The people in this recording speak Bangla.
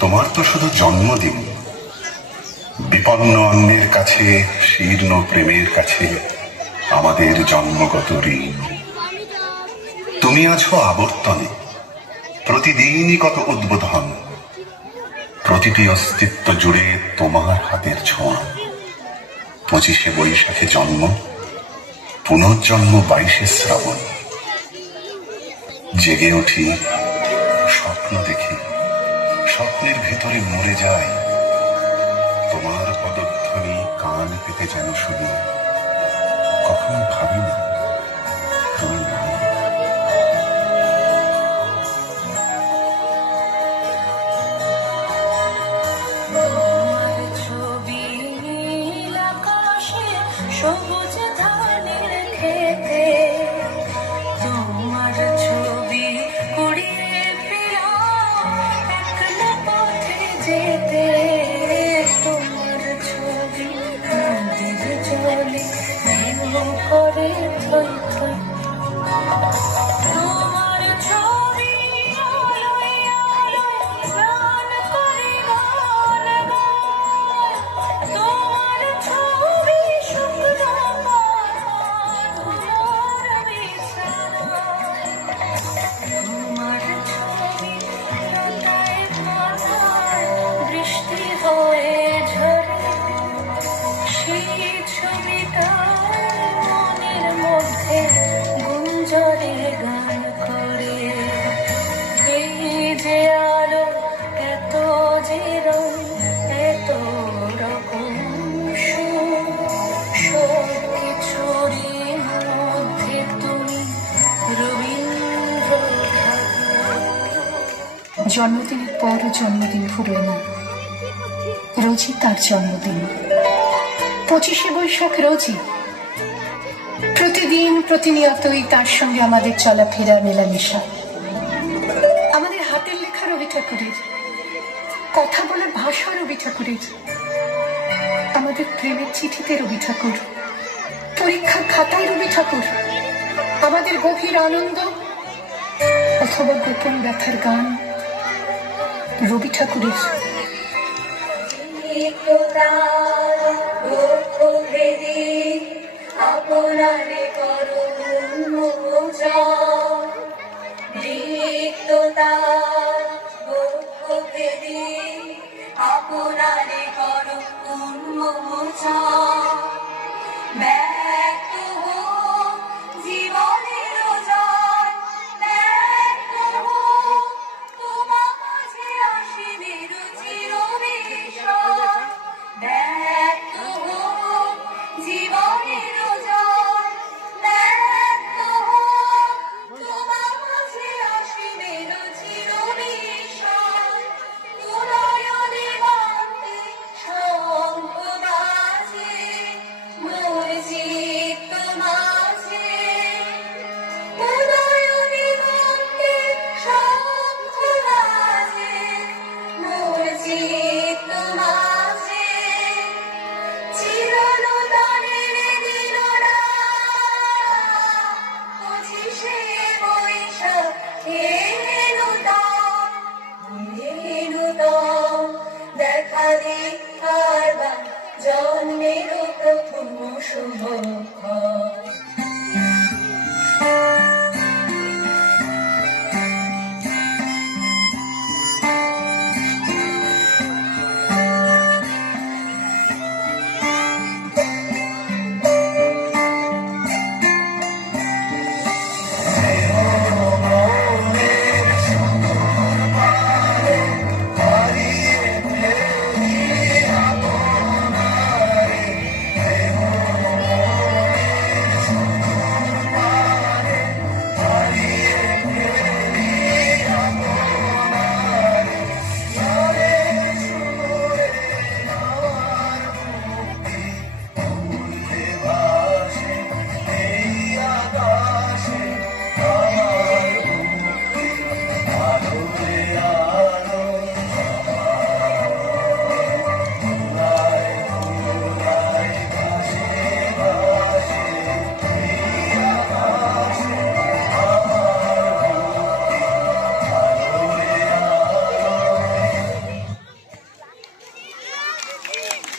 তোমার তো শুধু জন্মদিন, বিপন্ন অন্যের কাছে, শীর্ণ প্রেমের কাছে আমাদের জন্মগত ঋণ। তুমি আছো আবর্তনে, প্রতিদিনই কত উদ্বোধন, প্রতিটি অস্তিত্ব জুড়ে তোমার হাতের ছোঁয়া। 25শে বৈশাখে জন্ম, পুনর্জন্ম 22শে শ্রাবণ। জেগে উঠি, স্বপ্ন দেখি, স্বপ্নের ভেতরে মরে যায়। তোমার পদধ্বনি কান পেতে যেন শুনি, কখনো ভাবিনি তুমি নাই। সবুজ ধানের খেতে তোমার ছবি কুড়িয়ে ফিরাও একলা পথে যেতে। তোমার ছবি নদীর জলে ঢেউ করে থই থই। তোমার ছবি আলোয় আলোয় স্নান করে গান গায়। তোমার ছবি বৃষ্টি হয়ে ঝরে, সেই ছবিটা মনের মধ্যে গুঞ্জরে গান করে। এই যে আলো, এত যে রং, এত রকম সবকিছুরই মধ্যে তুমি রবীন্দ্র ঠাকুর। জন্মদিনের পরও জন্মদিন ফুরোয় না, রোজই তার জন্মদিন। 25শে বৈশাখ রোজই, প্রতিদিন প্রতিনিয়তই তার সঙ্গে আমাদের চলাফেরা, মেলামেশা। আমাদের হাতের লেখা রবি ঠাকুরের, কথা বলার ভাষা রবি ঠাকুরের, আমাদের প্রেমের চিঠিতে রবি ঠাকুর, পরীক্ষার খাতায় রবি ঠাকুর, আমাদের গভীর আনন্দ অথবা গোপন ব্যথার গান রবি ঠাকুরের। আপনারে করো উন্মোচন, রিক্ততার দুঃখ ভেদে আপনারে করো উন্মোচন। ব্যক্ত হোক জীবনের জয়, ব্যক্ত হোক তোমার মাঝে আসিবে রুচির বিষয়। ব্যক্ত হোক জীবনের জয়, ব্যক্ত হোক তোমার মাঝে আসিবে রুচির বিষয়। উদয়নে বান্তি শঙ্খ বাজে মোর চিত্ত মাঝে। উদয়নে বান্তি শঙ্খ বাজে মোর চিত্ত মাঝে। চিরনূতনের দিনরা 25শে বৈশাখে নূতন দেখা দেখার বা জন্মের প্রথম শুভক্ষণ।